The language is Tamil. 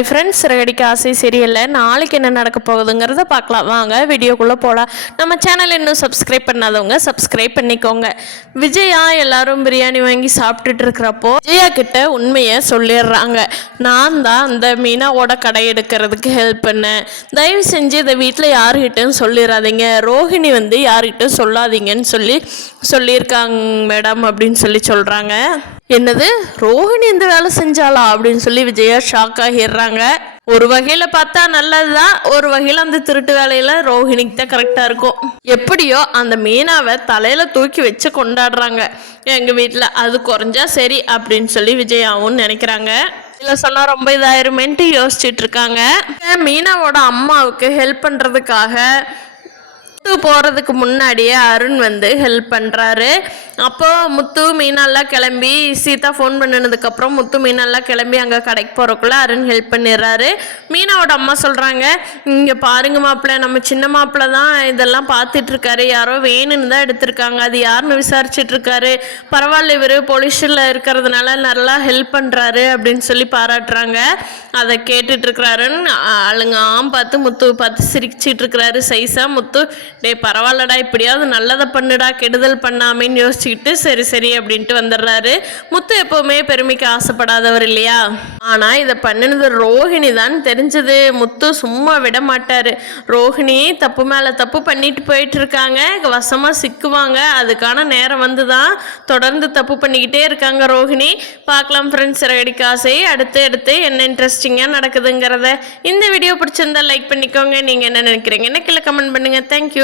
ஹாய் ஃப்ரெண்ட்ஸ், சிறகடிக்க ஆசை சீரியல்ல நாளைக்கு என்ன நடக்க போகுதுங்கிறத பார்க்கலாம். வாங்க வீடியோக்குள்ளே போகலாம். நம்ம சேனல் இன்னும் சப்ஸ்கிரைப் பண்ணாதவங்க சப்ஸ்கிரைப் பண்ணிக்கோங்க. விஜயா எல்லாரும் பிரியாணி வாங்கி சாப்பிட்டுட்டு இருக்கிறப்போ விஜயா கிட்ட உண்மையை சொல்லிடுறாங்க. நான் தான் அந்த மீனாவோட கடை எடுக்கிறதுக்கு ஹெல்ப் பண்ணேன். தயவு செஞ்சு இதை வீட்டில் யாருக்கிட்டும் சொல்லிடாதீங்க. ரோஹிணி யாருக்கிட்டும் சொல்லாதீங்கன்னு சொல்லியிருக்காங்க மேடம் அப்படின்னு சொல்கிறாங்க. என்னது, ரோஹிணி இந்த வேலை செஞ்சாளா அப்படின்னு சொல்லி விஜயா ஷாக் ஆகிடுறாங்க. ஒரு வகையில பார்த்தா நல்லதுதான், ஒரு வகையில அந்த திருட்டு வேலையில ரோஹிணிக்கு தான் கரெக்டா இருக்கும். எப்படியோ அந்த மீனாவை தலையில தூக்கி வச்சு கொண்டாடுறாங்க எங்க வீட்டுல. அது குறைஞ்சா சரி அப்படின்னு சொல்லி விஜயாவும் நினைக்கிறாங்க. இல்ல சொன்னா ரொம்ப இதாயிருமேன்ட்டு யோசிச்சுட்டு இருக்காங்க. மீனாவோட அம்மாவுக்கு ஹெல்ப் பண்றதுக்காக முத்து போகிறதுக்கு முன்னாடியே அருண் ஹெல்ப் பண்ணுறாரு. அப்போது முத்து மீனெல்லாம் கிளம்பி சீதா ஃபோன் பண்ணினதுக்கப்புறம் முத்து மீனெல்லாம் கிளம்பி அங்கே கடைக்கு போகிறக்குள்ள அருண் ஹெல்ப் பண்ணிடுறாரு. மீனாவோட அம்மா சொல்கிறாங்க, இங்கே பாருங்க மாப்பிள்ளை, நம்ம சின்ன மாப்பிள்ளை தான் இதெல்லாம் பார்த்துட்ருக்காரு, யாரோ வேணும்னு தான் எடுத்திருக்காங்க, அது யாருன்னு விசாரிச்சுட்ருக்காரு, பரவாயில்ல இவர் பொலிஷனில் இருக்கிறதுனால நல்லா ஹெல்ப் பண்ணுறாரு அப்படின்னு சொல்லி பாராட்டுறாங்க. அதை கேட்டுட்ருக்கிறாருன்னு ஆளுங்க பார்த்து முத்து பார்த்து சிரிச்சிட்டு இருக்கிறாரு சைஸா. முத்து, டே பரவாயில்லடா, இப்படியாவது நல்லதை பண்ணுடா, கெடுதல் பண்ணாமேன்னு யோசிச்சுக்கிட்டு சரி சரி அப்படின்ட்டு வந்துடுறாரு. முத்து எப்போவுமே பெருமைக்கு ஆசைப்படாதவர் இல்லையா. ஆனால் இதை பண்ணினது ரோஹிணி தான் தெரிஞ்சது. முத்து சும்மா விட மாட்டார். ரோஹிணி தப்பு மேலே தப்பு பண்ணிட்டு போயிட்டு இருக்காங்க, வசமாக சிக்குவாங்க. அதுக்கான நேரம் தான் தொடர்ந்து தப்பு பண்ணிக்கிட்டே இருக்காங்க ரோஹிணி. பார்க்கலாம் ஃப்ரெண்ட்ஸ், சிறகடிக்க ஆசை அடுத்து என்ன இன்ட்ரெஸ்டிங்காக நடக்குதுங்கிறத. இந்த வீடியோ பிடிச்சிருந்தா லைக் பண்ணிக்கோங்க. நீங்கள் என்ன நினைக்கிறீங்கன்னு கீழே கமெண்ட் பண்ணுங்கள். தேங்க்யூ.